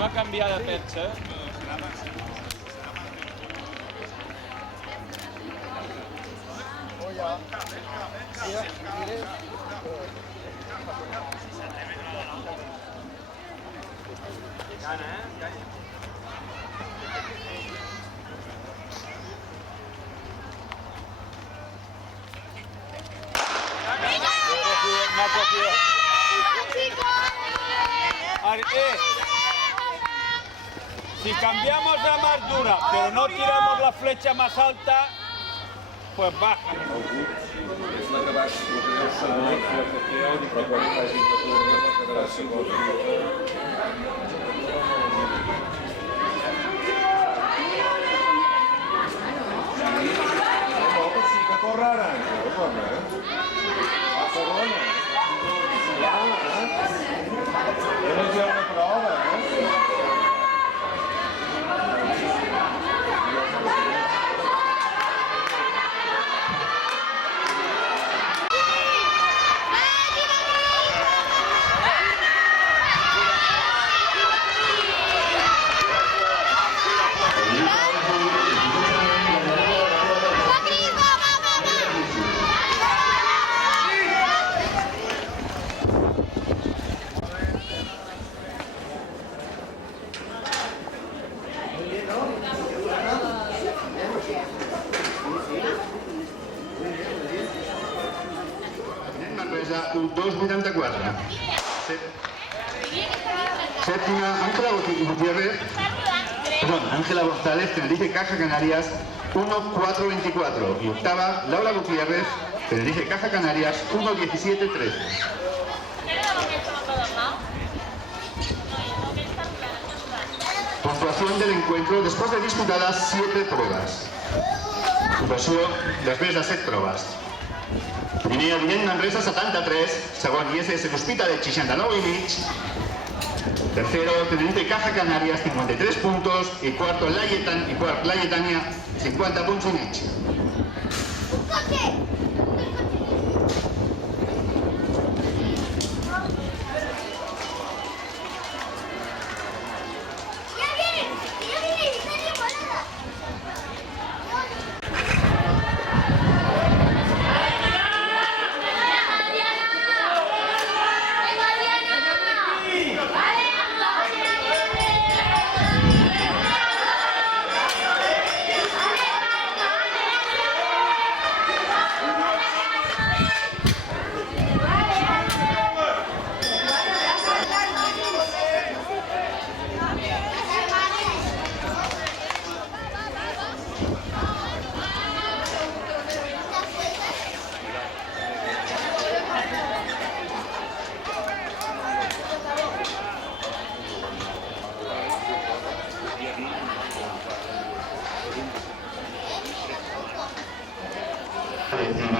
Va canviar de perxa. No ha cogido. Si cambiamos a más dura, pero no tiramos la flecha más alta, pues baja. Manresa, 2,84. Séptima, Ángela González, Tenerife Caja Canarias, 1,424. Y octava, Laura Gutiérrez, Tenerife Caja Canarias, 1,1713. Puntuación del encuentro después de disputadas 7 pruebas. Puntuació després de 7 proves. Primer, Evident Manresa, 73. Segon, ISS L'Hospitalet, 69,5. Tercero, Tenerife Caja Canarias, 53 puntos. Y cuarto, Laietania, 50 punts i mig.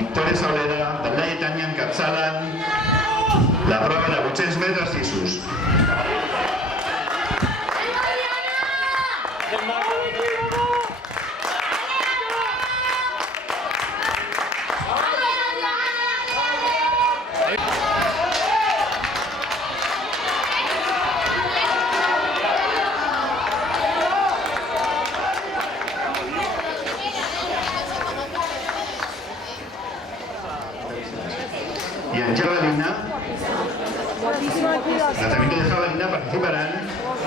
Victòria Saulera, del Laietania, encapçalen la prova de 800 metres llisos. Y en jabalina, lanzamiento de jabalina participarán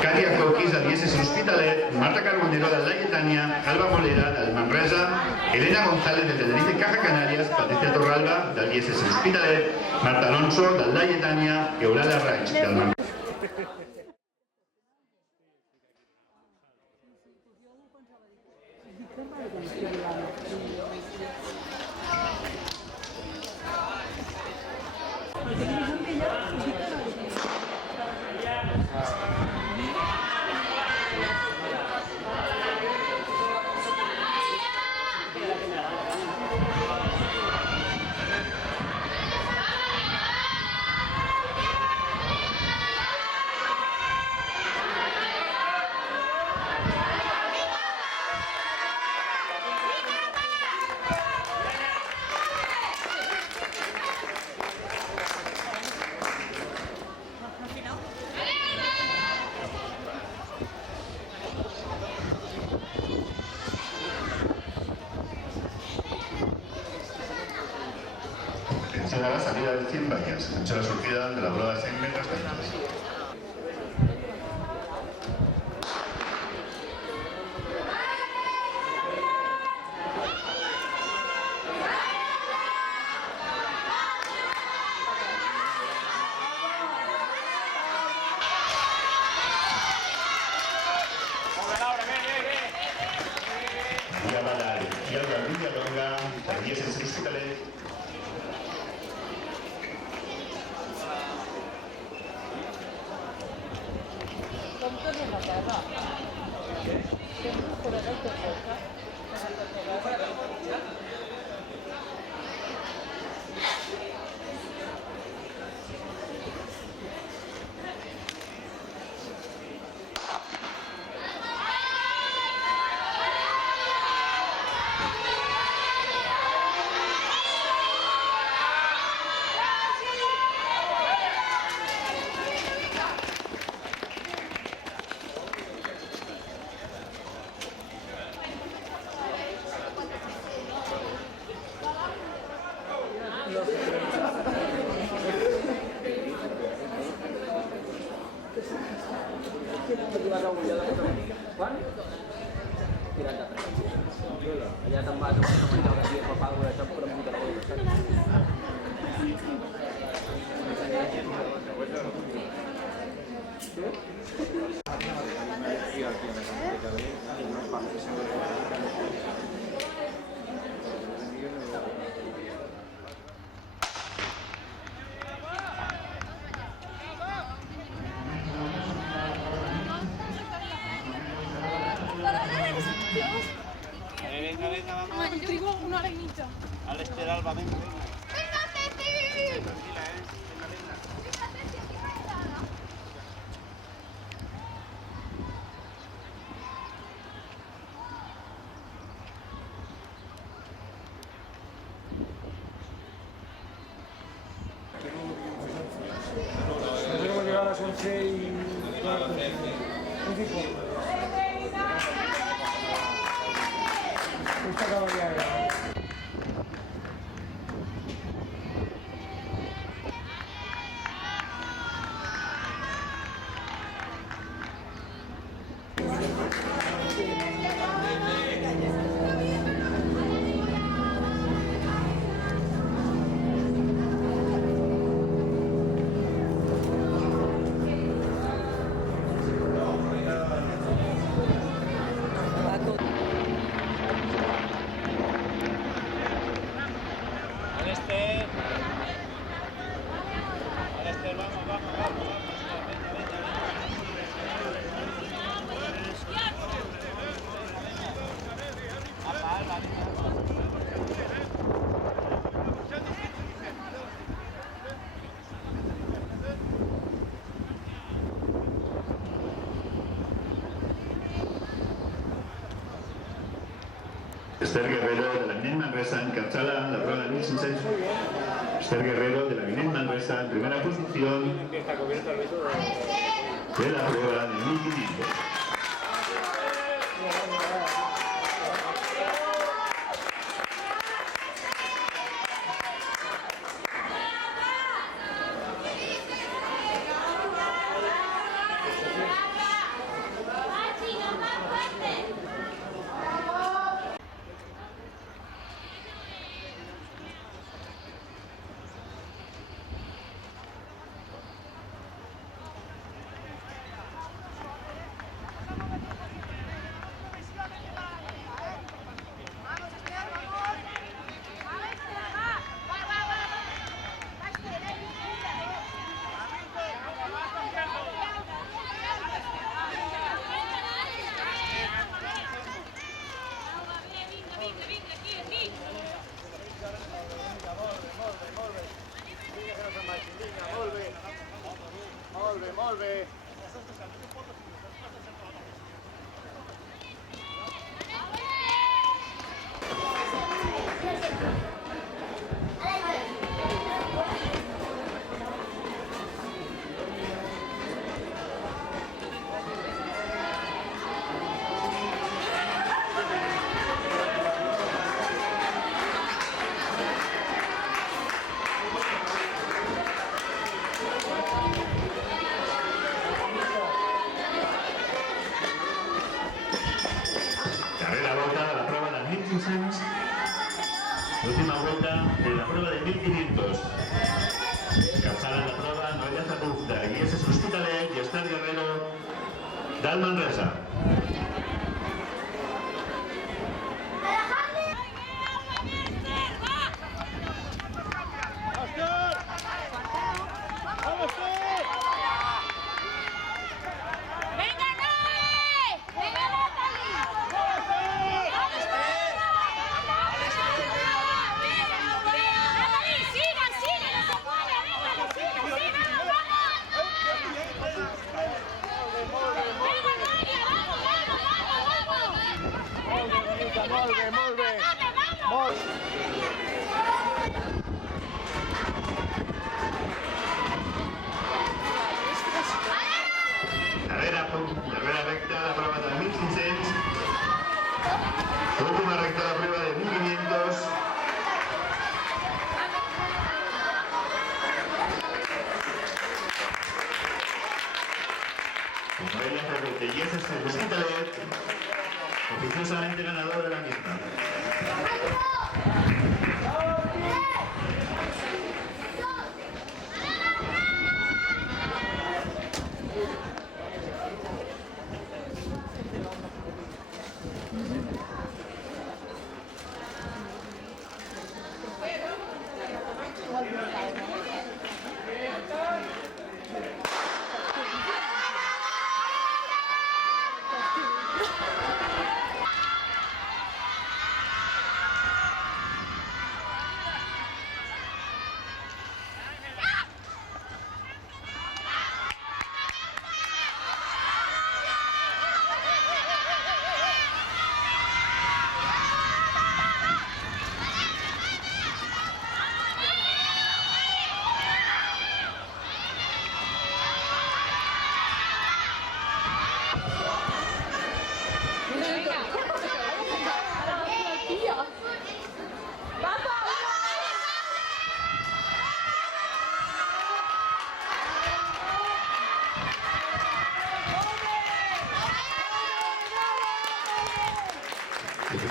Katia Coquis del ISS L'Hospitalet, Marta Carbonero del Laietania, Alba Molera del Manresa, Elena González de Tenerife Caja Canarias, Patricia Torralba del ISS L'Hospitalet, Marta Alonso del Laietania y Eulalia Raig del Manresa. a la salida del 100 vallas, hecho la surtida de la prueba de 100 metros tantos. Maria Badal i el Gabriel Villalonga, tallers sense L'Hospitalet. Com tornem a casa? Sempre fora del teu boca. Allà te'n vas a menjar que dia papà una xampa per amunt de la Venga, venga, vamos. Trigo una hora y mitja. Al Esteral va, venga, venga. Vinga, Teti! Tranquila, venga, venga. Vinga, Teti, aquí m'agrada. Tenemos que llegar a las 11 y... Esta caballería era. Al Ester, vamos, vamos, vamos, vamos. Venga, venga, venga. Esther Guerrero de la Vinent Manresa encapçala la prueba de 1500. Esther Guerrero de la Vinent Manresa en primera posición de la prueba de 1500. Vincents. Última vuelta de la prueba de 1500. Capçada en la prova, Noelia Zapuf de Guies L'Hospitalet i Esther Guerrero del Manresa. Darrera recta de la prova de 1.500. Última recta de la prueba de 1.500. Noelia Zapuf de Guies L'Hospitalet, oficiosamente ganador de la misma.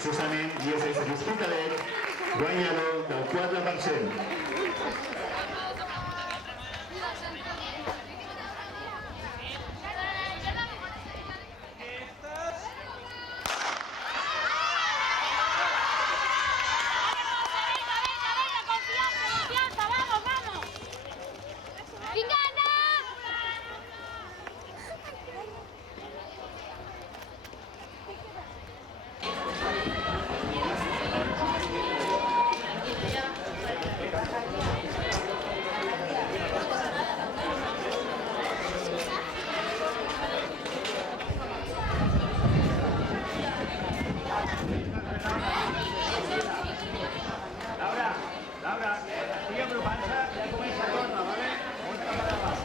Justament, Guies L'Hospitalet, guanyador del 4%. Laura, sigue apropant-se, ja comença a tornar, ¿vale? Molt cap a davant.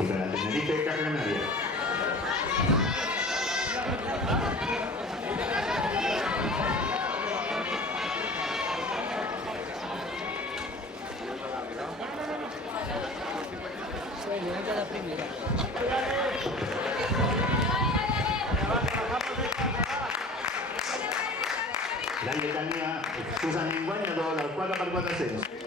Y para Tenerife, Caja Canaria. La primera. La Lletania, Susan en guanyador del 4x4 6.